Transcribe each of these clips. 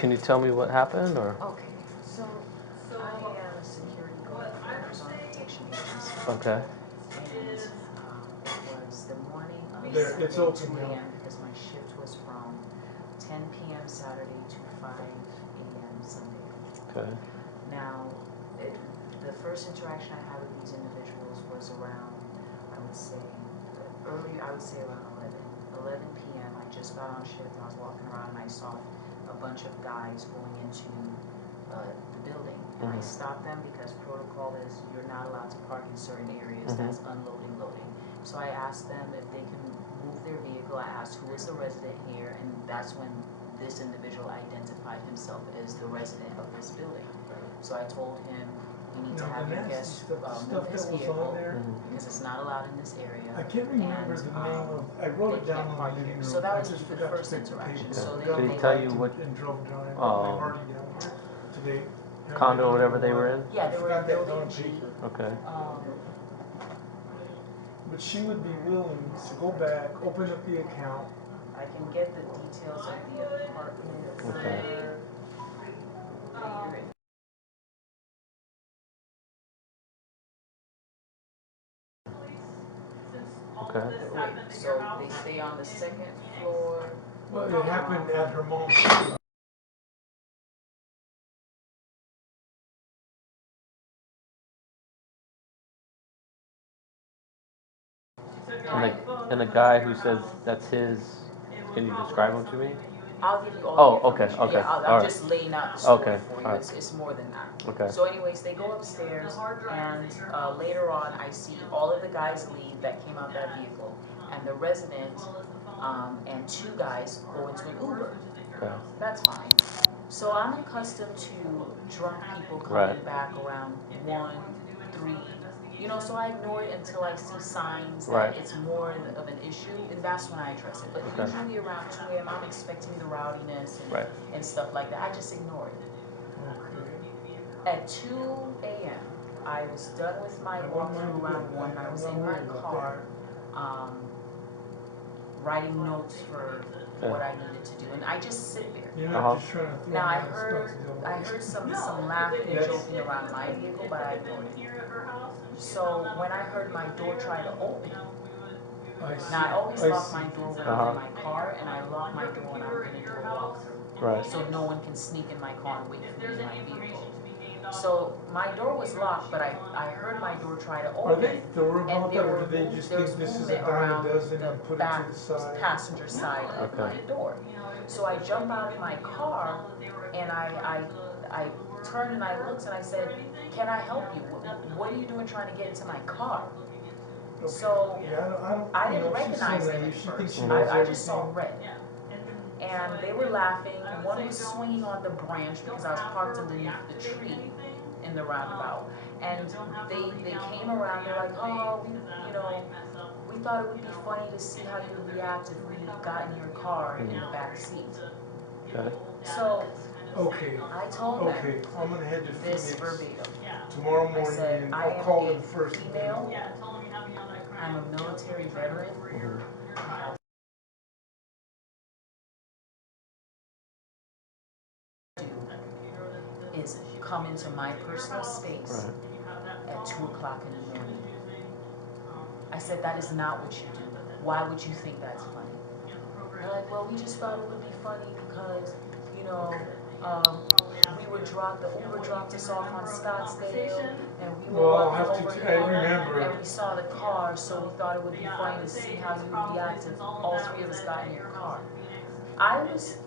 Can you tell me what happened, or? Okay, so I am a security guard for Arizona Protection Agency. Okay. And it was the morning of Sunday, 2 a.m. because my shift was from 10 p.m. Saturday to 5 a.m. Sunday. Okay. Now, the first interaction I had with these individuals was around, I would say, around 11 p.m. I just got on shift and I was walking around and I saw a bunch of guys going into the building. And I stopped them because protocol is you're not allowed to park in certain areas. That's unloading, loading. So I asked them if they can move their vehicle. I asked who is the resident here, and that's when this individual identified himself as the resident of this building. So I told him, you need to have your guests move his vehicle because it's not allowed in this area. I can't remember the name of. I wrote it down on the living room. So that was the first interaction. So Did he tell you what today condo or whatever they were in? Yeah, they were in building G. Okay. But she would be willing to go back, open up the account. I can get the details of the apartment later. Okay. So they stay on the second floor. Well, it happened at her mom's. And the guy who says that's his, can you describe him to me? I'll give you all the okay, information. okay. Yeah, I'm just laying out the story for you. It's more than that. Okay. So anyways, they go upstairs, and later on, I see all of the guys leave that came out that vehicle, and the resident and two guys go into an Uber. Okay. That's fine. So I'm accustomed to drunk people coming back around 1, 3, you know, so I ignore it until I see signs that it's more of an issue, and that's when I address it. But usually around 2 a.m., I'm expecting the rowdiness and stuff like that. I just ignore it. At 2 a.m., I was done with my walkthrough around 1. I was in my car writing notes for what I needed to do, and I just sit there. You're not just trying to Now I heard some laughing and joking around my vehicle, but I ignored it. So when I heard my door try to open, now I always lock my door when I'm in my car, and I lock my door when I'm going to do a walkthrough. Right. So no one can sneak in my car and wait for me in my vehicle. So my door was locked, but I heard my door try to open. Are they thorough about that, or do they just think this is a dime a dozen and put it to the side? Passenger side of my door. So I jump out of my car, and I turned and I looked and I said, "Can I help you? What are you doing trying to get into my car?" So I didn't recognize them at first. I just saw red. And they were laughing. One was swinging on the branch because I was parked underneath the tree in the roundabout. And they came around. They're like, "Oh, we thought it would be funny to see how you would react if we got in your car in the back seat." Okay. So I told them I'm gonna head to this Phoenix verbatim. tomorrow morning. I said, And I I'll am call a them first. female. I'm a military veteran. Is come into my personal space at 2 o'clock in the morning. I said, that is not what you do. Why would you think that's funny? They're like, well, we just thought it would be funny because, the Uber dropped us off on Scottsdale, and we were walking over here, and we saw the car, so we thought it would be funny to see how you would react if all 3 of us got in your car. I was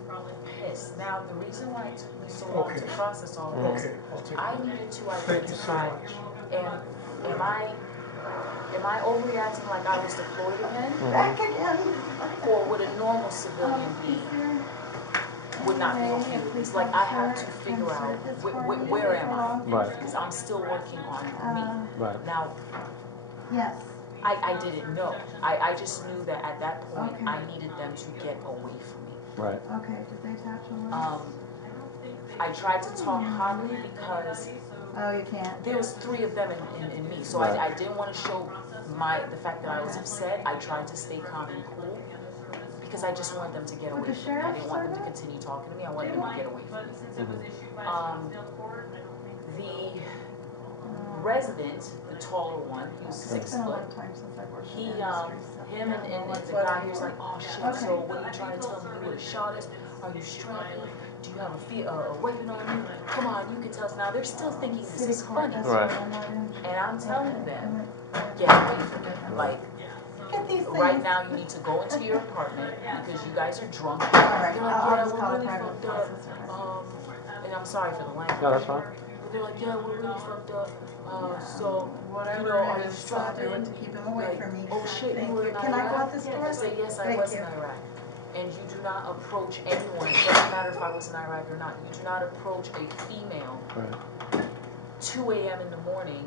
pissed. Now, the reason why it took me so long to process all of this, I needed to identify, am I overreacting like I was deployed again? Or would a normal civilian being would not be okay with this? Like, I have to figure out where am I? Right. Because I'm still working on me. Right. Now, I didn't know. I just knew that at that point I needed them to get away from me. Right. Okay, did they attach a I tried to talk calmly because you can't. there was 3 of them in me, so I didn't want to show the fact that I was upset. I tried to stay calm and cool because I just wanted them to get With away the from me. I sheriff's didn't want them to service? continue talking to me, I wanted them to get away from me. The resident, the taller one, he was 6 It's been a foot, long time since I've worked in he, the industry, so. him and That's the what guy I he was know. like, oh shit, Okay. so what are you trying to tell me? You would've shot us? Are you strapping? Do you have a weapon on you? Come on, you can tell us. Now, they're still thinking this City is court, funny. that's Right. what I'm not in. And I'm telling them, Okay. get away from me. Like, Get these things. right now you need to go into your apartment because you guys are drunk. All right, They're like, I'll yeah, just we're call it really private fucked up. processor. And I'm sorry for the language. No, that's fine. But they're like, yeah, we're really fucked up. So, Whatever are it you is, strapped I'll do in? it to keep him away Like, from me. oh shit, Thank you were you. in Can I go Iraq? out this door? I say, yes, I Thank was you. in Iraq. And you do not approach anyone, it doesn't matter if I was in Iraq or not, you do not approach a female Right. 2 a.m. in the morning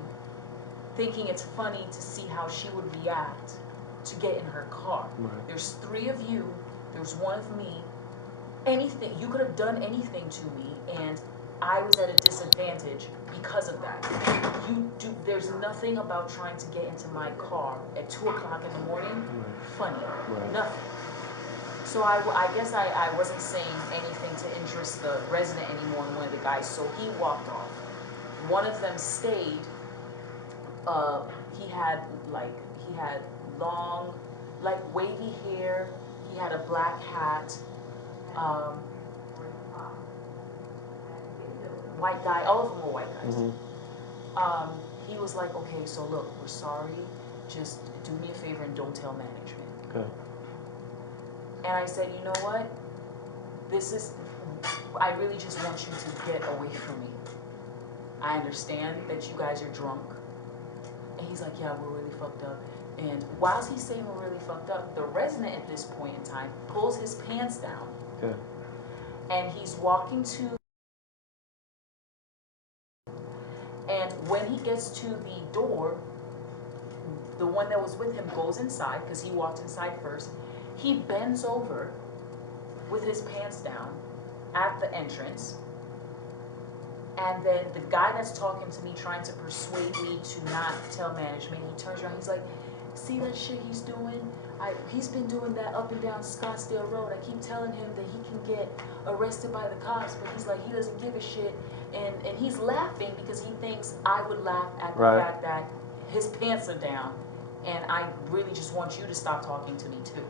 thinking it's funny to see how she would react to get in her car. Right. There's 3 of you, there's 1 of me, anything, you could have done anything to me and I was at a disadvantage because of that. There's nothing about trying to get into my car at 2 o'clock in the morning funny, Right. nothing. So I guess I wasn't saying anything to interest the resident anymore in one of the guys, so he walked off. One of them stayed, he had long, like wavy hair, he had a black hat, white guy, all of them were white guys. Mm-hmm. He was like, okay, so look, we're sorry, just do me a favor and don't tell management. Okay. And I said, you know what? I really just want you to get away from me. I understand that you guys are drunk. And he's like, yeah, we're really fucked up. And whilst he's saying we're really fucked up, the resident at this point in time pulls his pants down. Okay. And he's walking to, and when he gets to the door, the one that was with him goes inside, because he walked inside first. He bends over with his pants down at the entrance. And then the guy that's talking to me, trying to persuade me to not tell management, he turns around, he's like, see that shit he's doing? He's been doing that up and down Scottsdale Road. I keep telling him that he can get arrested by the cops, but he's like, he doesn't give a shit. And he's laughing because he thinks I would laugh at the Right. fact that his pants are down. And I really just want you to stop talking to me too.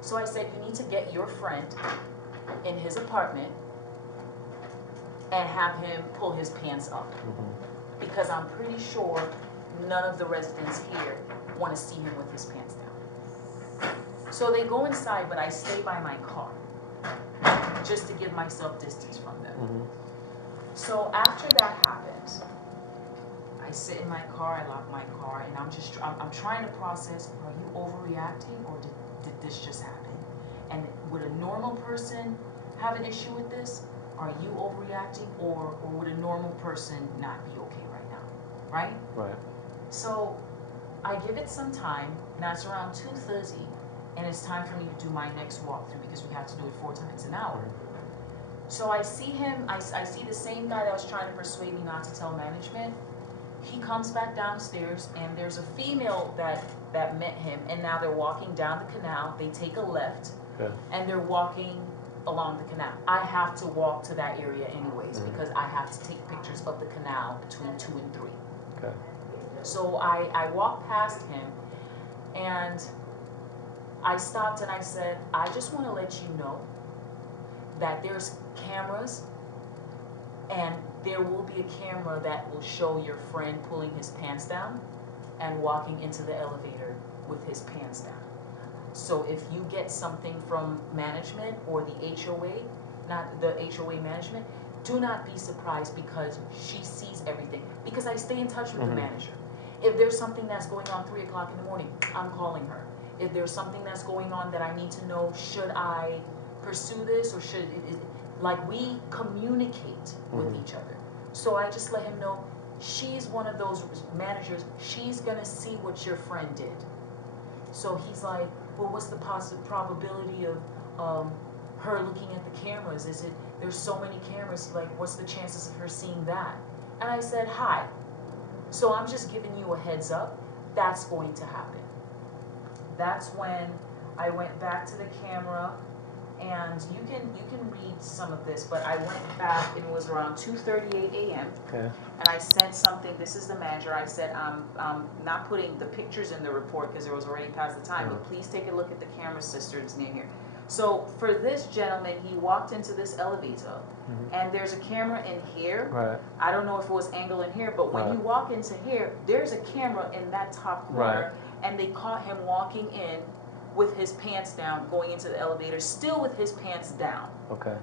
So I said, you need to get your friend in his apartment and have him pull his pants up. Mm-hmm. Because I'm pretty sure none of the residents here want to see him with his pants down. So they go inside, but I stay by my car just to give myself distance from them. Mm-hmm. So after that happens, I sit in my car, I lock my car, and I'm trying to process, are you overreacting or did this just happen? And would a normal person have an issue with this? Are you overreacting or would a normal person not be okay right now, right? Right. So I give it some time, now it's around 2:30, and it's time for me to do my next walkthrough because we have to do it 4 times an hour. So I see him, I see the same guy that was trying to persuade me not to tell management. He comes back downstairs and there's a female that met him, and now they're walking down the canal. They take a left, Okay. and they're walking along the canal. I have to walk to that area anyways because I have to take pictures of the canal between 2 and 3. Okay. So I walked past him and I stopped and I said, I just want to let you know that there's cameras, and there will be a camera that will show your friend pulling his pants down and walking into the elevator with his pants down. So if you get something from management or the HOA, not the HOA management, do not be surprised because she sees everything. Because I stay in touch with the manager. If there's something that's going on 3 o'clock in the morning, I'm calling her. If there's something that's going on that I need to know, should I pursue this or should like we communicate with each other. So I just let him know she's one of those managers. She's gonna see what your friend did. So he's like, well, what's the probability of her looking at the cameras? There's so many cameras, like what's the chances of her seeing that? And I said, hi. So I'm just giving you a heads up, that's going to happen. That's when I went back to the camera, and you can read some of this, but I went back, and it was around 2:38 a.m. Okay. And I sent something, this is the manager, I said, I'm not putting the pictures in the report because it was already past the time, but please take a look at the camera cisterns near here. So for this gentleman, he walked into this elevator, and there's a camera in here. Right. I don't know if it was angled in here, but when you walk into here, there's a camera in that top corner, and they caught him walking in with his pants down, going into the elevator, still with his pants down. Okay.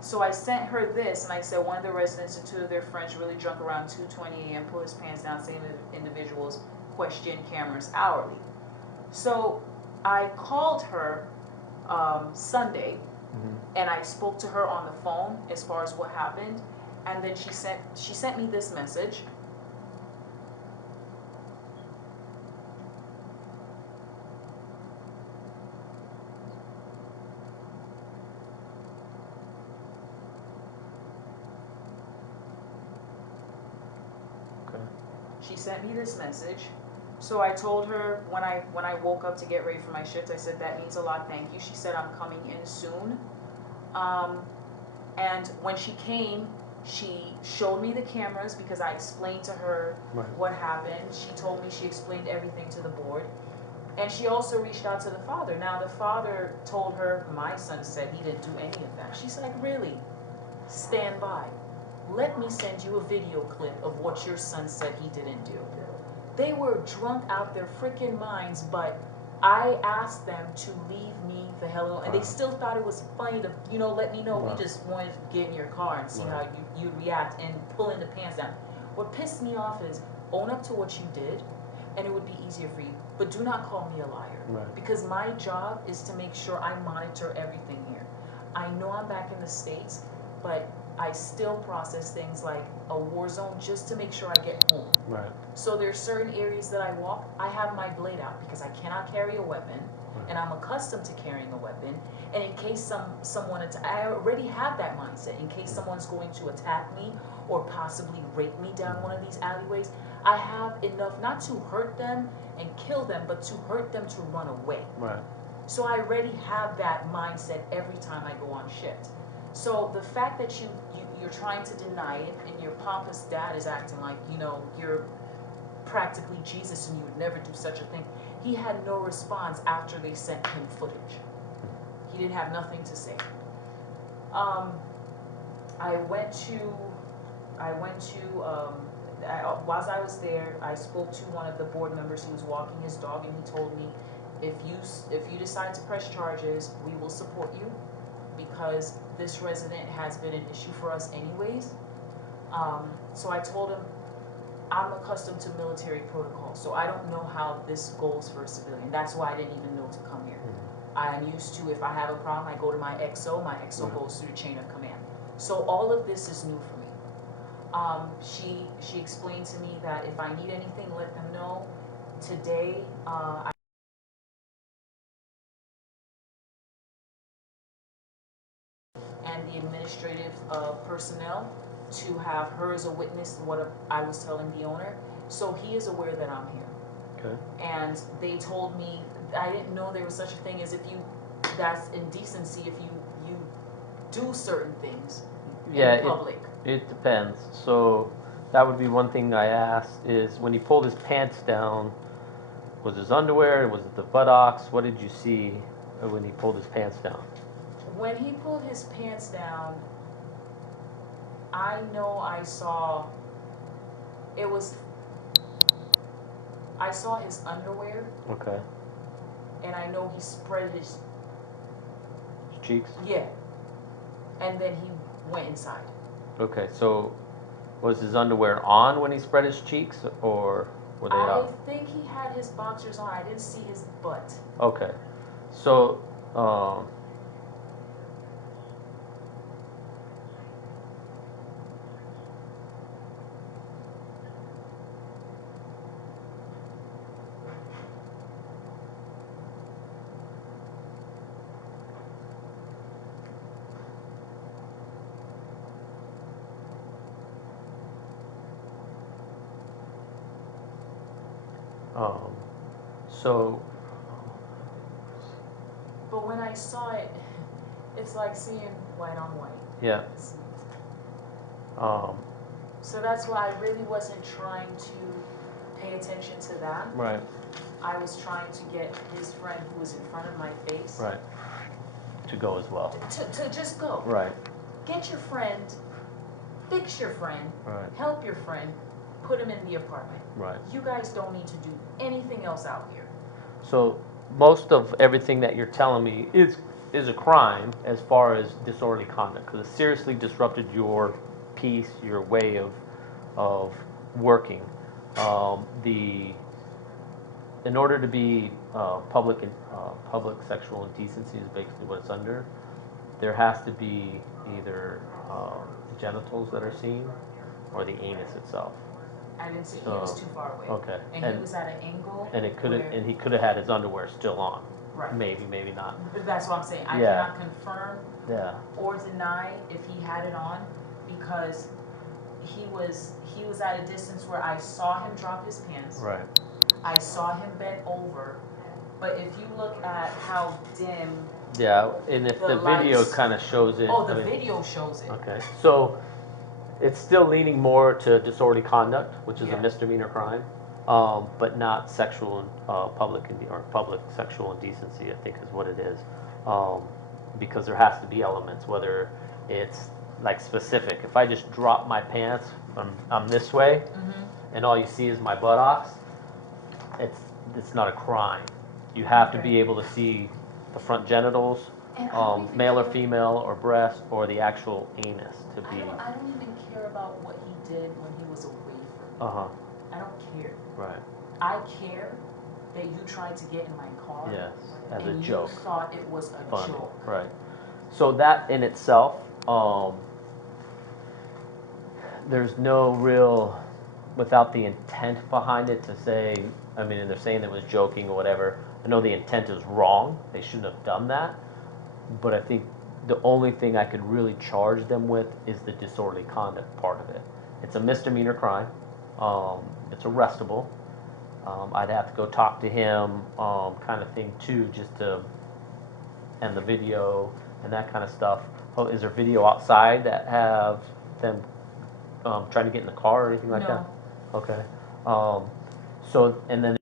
So I sent her this, and I said one of the residents and two of their friends really drunk around 2:20 a.m. pulled his pants down, saying that individuals question cameras hourly. So I called her Sunday, and I spoke to her on the phone as far as what happened, and then she sent me this message. She sent me this message. So I told her when I woke up to get ready for my shift, I said, that means a lot, thank you. She said, I'm coming in soon. And when she came, she showed me the cameras because I explained to her what happened. She told me she explained everything to the board. And she also reached out to the father. Now the father told her, my son said he didn't do any of that. She's like, really? Stand by. Let me send you a video clip of what your son said he didn't do. They were drunk out their freaking minds, but I asked them to leave me the hell alone. And they still thought it was funny to, let me know. We just wanted to get in your car and see how you react and pulling the pants down. What pissed me off is own up to what you did, and it would be easier for you. But do not call me a liar. Because my job is to make sure I monitor everything here. I know I'm back in the States, but I still process things like a war zone just to make sure I get home. So there's certain areas that I walk, I have my blade out because I cannot carry a weapon, and I'm accustomed to carrying a weapon. And in case someone, I already have that mindset. In case someone's going to attack me or possibly rape me down one of these alleyways, I have enough not to hurt them and kill them, but to hurt them to run away. So I already have that mindset every time I go on shift. So the fact that you're trying to deny it, and your pompous dad is acting like, you're practically Jesus and you would never do such a thing. He had no response after they sent him footage. He didn't have nothing to say. While I was there, I spoke to one of the board members. He was walking his dog, and he told me, if you decide to press charges, we will support you, because this resident has been an issue for us anyways. So I told him, I'm accustomed to military protocol, so I don't know how this goes for a civilian. That's why I didn't even know to come here. I'm used to, if I have a problem, I go to my XO goes through the chain of command. So all of this is new for me. She explained to me that if I need anything, let them know. Today, and the administrative personnel to have her as a witness what I was telling the owner. So he is aware that I'm here. And they told me, I didn't know there was such a thing as that's indecency if you do certain things in public. It depends. So that would be one thing I asked is, when he pulled his pants down, was his underwear, was it the buttocks? What did you see when he pulled his pants down? When he pulled his pants down, I know I saw his underwear. Okay. And I know he spread his cheeks? Yeah. And then he went inside. Okay, so was his underwear on when he spread his cheeks, or were they off? I think he had his boxers on. I didn't see his butt. Okay. So, so I saw it, it's like seeing white on white. Yeah. So that's why I really wasn't trying to pay attention to that. Right. I was trying to get his friend who was in front of my face. Right. To go as well. To just go. Right. Get your friend, fix your friend, Right. help your friend, put him in the apartment. Right. You guys don't need to do anything else out here. So most of everything that you're telling me is a crime as far as disorderly conduct, because it seriously disrupted your peace, your way of working. In order to be public sexual indecency is basically what it's under. There has to be either genitals that are seen or the anus itself. I didn't see, he was too far away. Okay. And he was at an angle. And it could have, where- and he could have had his underwear still on. Right. Maybe, maybe not. That's what I'm saying. I Yeah. cannot confirm Yeah. or deny if he had it on because he was at a distance where I saw him drop his pants. Right. I saw him bent over. But if you look at how dim, Yeah, and if The the video lights. kind of shows it. oh, the I mean, video shows it. Okay, so it's still leaning more to disorderly conduct, which is a Yeah. misdemeanor crime, but not sexual, public sexual indecency, I think is what it is. Because there has to be elements, whether it's like specific. If I just drop my pants, I'm this way, and all you see is my buttocks, it's not a crime. You have to be Okay. able to see the front genitals, And I don't even male or care- female, or breast, or the actual anus to be. I don't even care about what he did when he was away from me. Uh-huh, I don't care. right, I care that you tried to get in my car. yes, as a and joke, you thought it was a funny, joke. right. So that in itself, there's no real, without the intent behind it to say, I mean, and they're saying it was joking or whatever, I know the intent is wrong, they shouldn't have done that, but I think the only thing I could really charge them with is the disorderly conduct part of it. It's a misdemeanor crime, it's arrestable, I'd have to go talk to him, kind of thing too, just to, and the video and that kind of stuff. Oh, is there video outside that have them trying to get in the car or anything like that? No. Okay. So, and then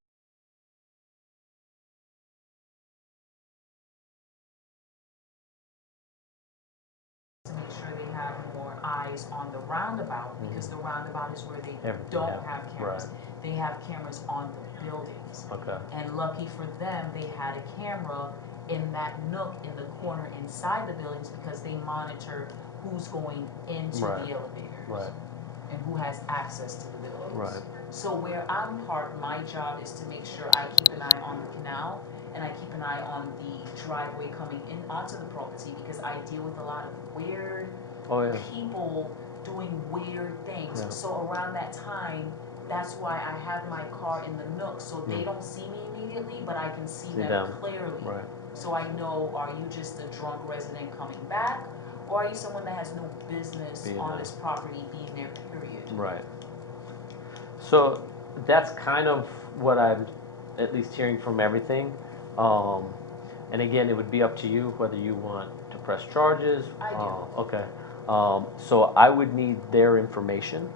To make sure they have more eyes on the roundabout, because the roundabout is where they Everything, don't yeah, have cameras. They have cameras on the buildings. okay, And lucky for them, they had a camera in that nook in the corner inside the buildings because they monitor who's going into Right. the elevators. right, And who has access to the buildings. right, So where I'm parked, my job is to make sure I keep an eye on the canal and I keep an eye on the driveway coming in onto the property because I deal with a lot of weird oh yeah, people doing weird things. Yeah. So around that time, that's why I have my car in the nook so they Mm. don't see me immediately, but I can see See them them. clearly. right, So I know, are you just a drunk resident coming back, or are you someone that has no business Being on there. this property being there, period? right. So that's kind of what I'm at least hearing from everything. And again, it would be up to you whether you want to press charges. I do. Okay. So I would need their information.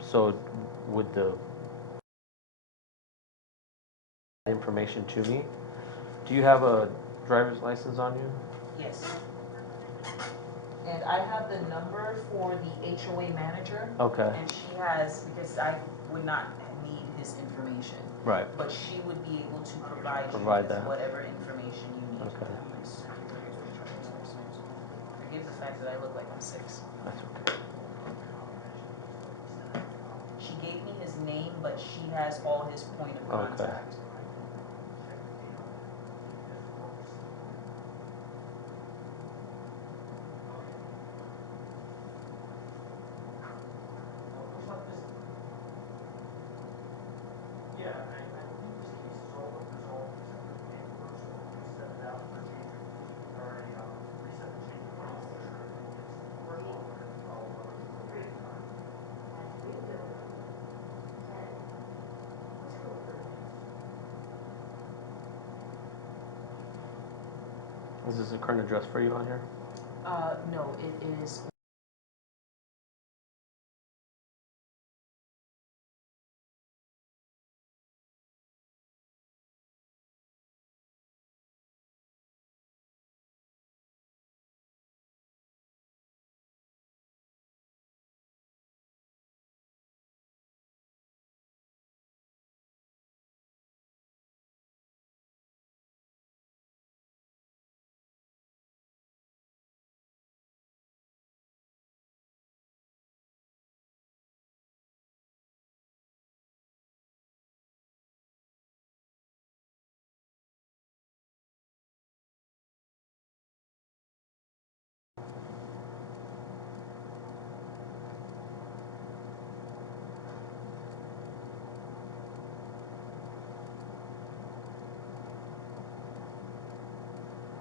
So would the information to me? Do you have a driver's license on you? Yes. And I have the number for the HOA manager, Okay, and she has, because I would not need his information, right, but she would be able to provide you Provide with that. whatever information you need. Okay. Forgive the fact that I look like I'm 6. that's okay. She gave me his name, but she has all his point of Okay. contact. Is this a current address for you on here? No, it is.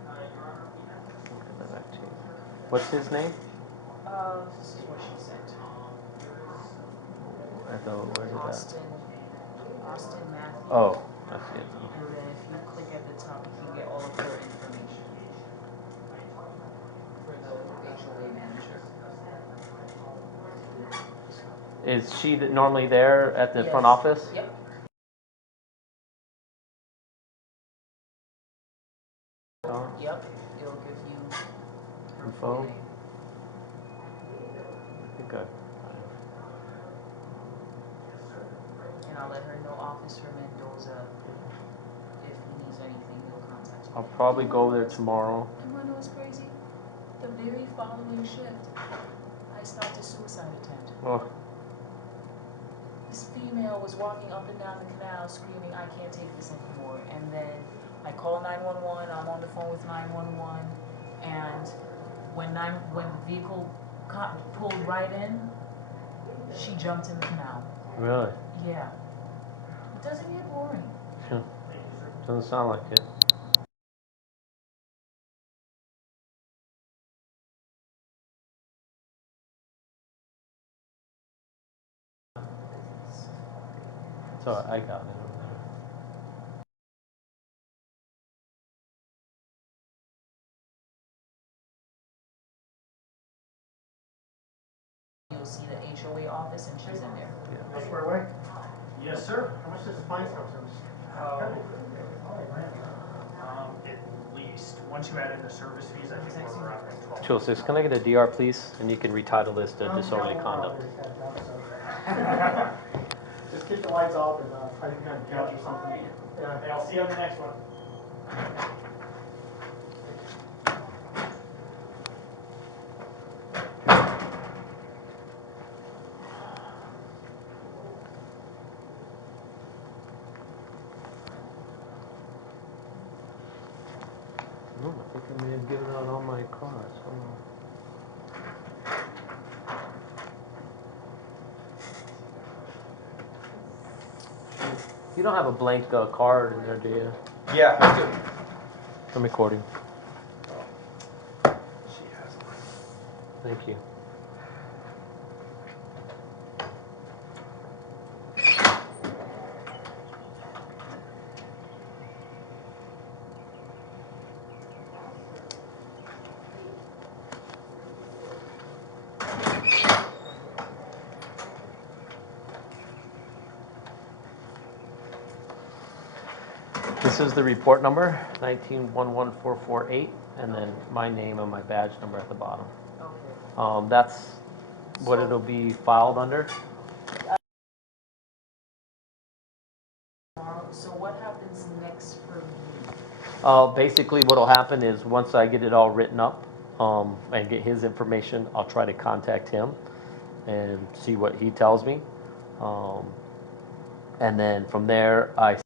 I'll get that back to you. What's his name? This is what she sent. Where's it at? Auston Matthews. Oh, I see it. And then if you click at the top, you can get all of her information for the HOA manager. Is she normally there at the front Yes. office? Yep. Oh, Yep. It'll give you her Info? full name. I think And I'll let her know Officer Mendoza. If he needs anything, he'll contact you. I'll probably go over there tomorrow. You wanna know what's crazy? The very following shift, I stopped a suicide attempt. Oh, This female was walking up and down the canal screaming, "I can't take this anymore." And then I call 911, I'm on the phone with 911, and when the vehicle pulled right in, she jumped in the canal. really? Yeah. It doesn't get boring. Doesn't sound like it. It's alright, I got it over there. You'll see the HOA office and she's in there. Yeah. Square away? Yes, sir. How much does the fine stuff At least, once you add in the service fees, I think we're around like 12. Chill 6, can I get a DR please? And you can retitle this to disorderly conduct. Just keep the lights off and try to kind of couch or something. Yeah. Hey, I'll see you on the next one. No, I think I may have given out all my cards. Hold on. You don't have a blank card in there, do you? Yeah, I do. I'm recording. She has it. Thank you. This is the report number, 1911448, and then my name and my badge number at the bottom. Okay. That's what it'll be filed under. So what happens next for me? Basically, what'll happen is once I get it all written up and get his information, I'll try to contact him and see what he tells me. And then from there, I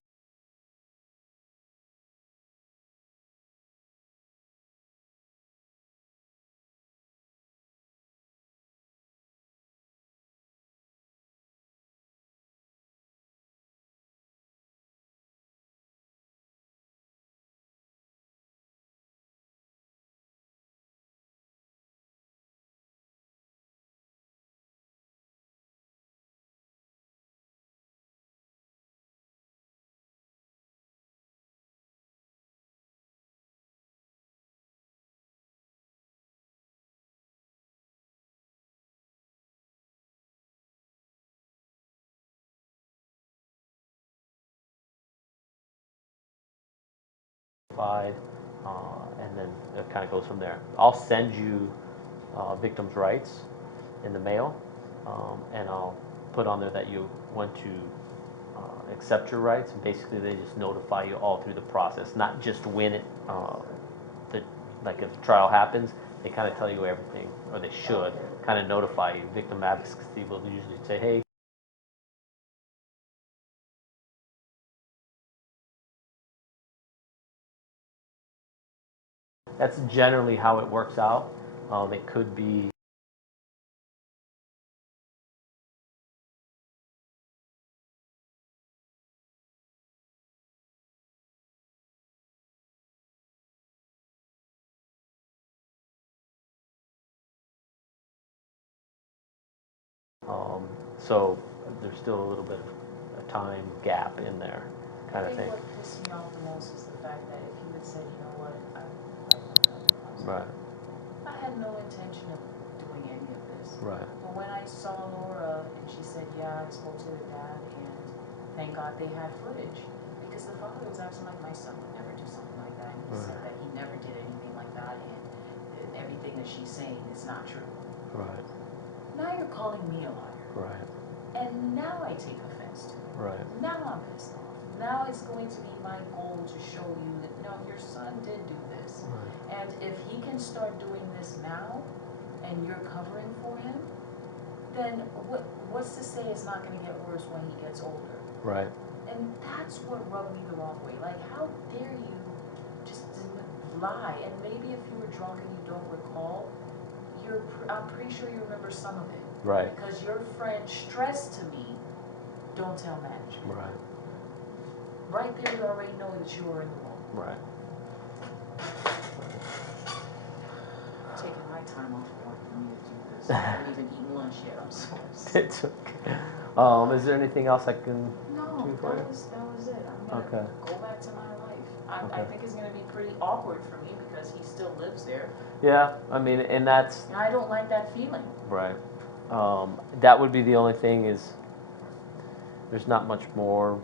notified, and then it kind of goes from there. I'll send you victims' rights in the mail, and I'll put on there that you want to accept your rights, and basically they just notify you all through the process, not just when it, like if trial happens, they kind of tell you everything, or they should kind of notify you. Victim advocacy will usually say, hey, that's generally how it works out. It could be so there's still a little bit of a time gap in there, kind of I thing. think what pissed me off the most is the fact that if you had said, you know what, I Right, I had no intention of doing any of this. right, But when I saw Laura and she said, yeah, I spoke to her dad and thank God they had footage. Because the father was acting like my son would never do something like that. And he said that he never did anything like that and everything that she's saying is not true. right, Now you're calling me a liar. right, And now I take offense to it. right, Now I'm pissed off. Now it's going to be my goal to show you that, no, your son did do this. right, And if he can start doing this now, and you're covering for him, then what's to say it's not gonna get worse when he gets older? right, And that's what rubbed me the wrong way. Like, how dare you just lie? And maybe if you were drunk and you don't recall, I'm pretty sure you remember some of it. right, Because your friend stressed to me, don't tell management. right, Right there, you already know that you were in the wrong. right. Taking my time off work for me to do this. I haven't even eaten lunch yet, I'm so upset. It's okay. Is there anything else I can No, do for you? that was it. I'm Okay. gonna go back to my life. I Okay. think it's gonna be pretty awkward for me because he still lives there. Yeah, I mean, and that's, And I don't like that feeling. right. That would be the only thing is, there's not much more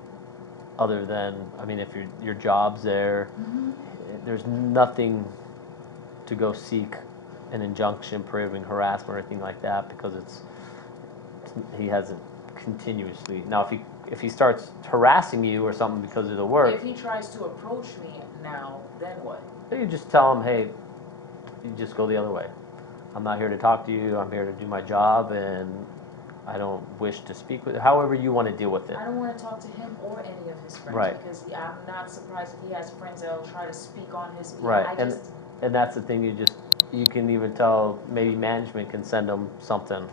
other than, I mean, if your job's there, there's nothing to go seek an injunction prohibiting harassment or anything like that, because he hasn't continuously. Now, if he starts harassing you or something because of the work, If he tries to approach me now, then what? then you just tell him, hey, you just go the other way. I'm not here to talk to you. I'm here to do my job, and I don't wish to speak with. However you want to deal with it. I don't wanna talk to him or any of his friends. Right. Because I'm not surprised if he has friends that'll try to speak on his behalf. Right, I and just, that's the thing. You can even tell, maybe management can send them something.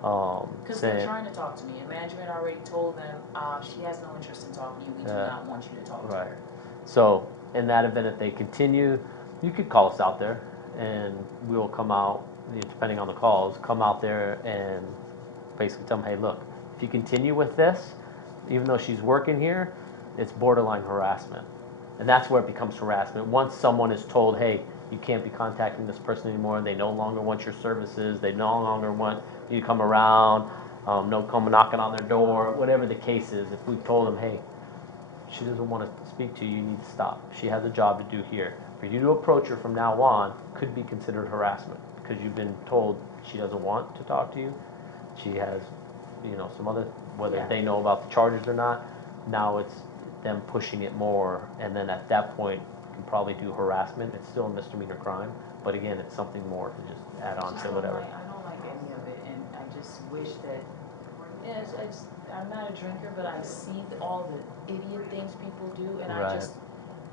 because they're saying, trying to talk to me, and management already told them, she has no interest in talking to you, we do Yeah. not want you to talk to Right. her. So in that event, if they continue, you could call us out there, and we will come out, depending on the calls, come out there and basically tell them, hey, look, if you continue with this, even though she's working here, it's borderline harassment. And that's where it becomes harassment. Once someone is told, hey, you can't be contacting this person anymore, they no longer want your services, they no longer want you to come around, no come knocking on their door, whatever the case is, if we told them, hey, she doesn't want to speak to you, you need to stop. She has a job to do here. For you to approach her from now on could be considered harassment, because you've been told she doesn't want to talk to you. She has, some other, whether Yeah. they know about the charges or not. Now it's them pushing it more, and then at that point, you can probably do harassment. It's still a misdemeanor crime, but again, it's something more to just add on Just to don't whatever. I don't like any of it, and I just wish that, I'm not a drinker, but I see all the idiot things people do, and Right.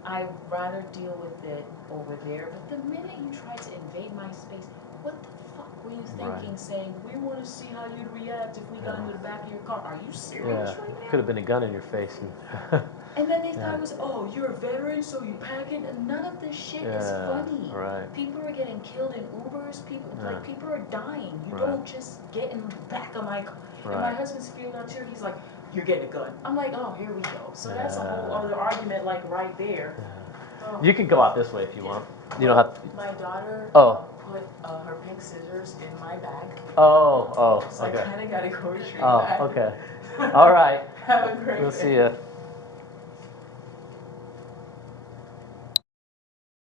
I'd rather deal with it over there. But the minute you try to invade my space, what the fuck were you thinking, Right. saying, we wanna see how you'd react if we got Yeah. into the back of your car? Are you Yeah, serious right now? could have been a gun in your face. And And then they thought Yeah. it was, oh, you're a veteran, so you pack it, and none of this shit is Yeah, funny. right. People are getting killed in Ubers, Yeah. people are dying. You Right. don't just get in the back of my car. And my Right. husband's feeling out too, he's like, you're getting a gun. I'm like, oh, here we go. So that's a whole Yeah. other argument, like right there. Oh. You can go out this way if you want. You don't have to. My daughter Oh. put her pink scissors in my bag. Oh, So I okay. kinda gotta go retrieve Oh, that. okay. All right. Have a great day. We'll see you.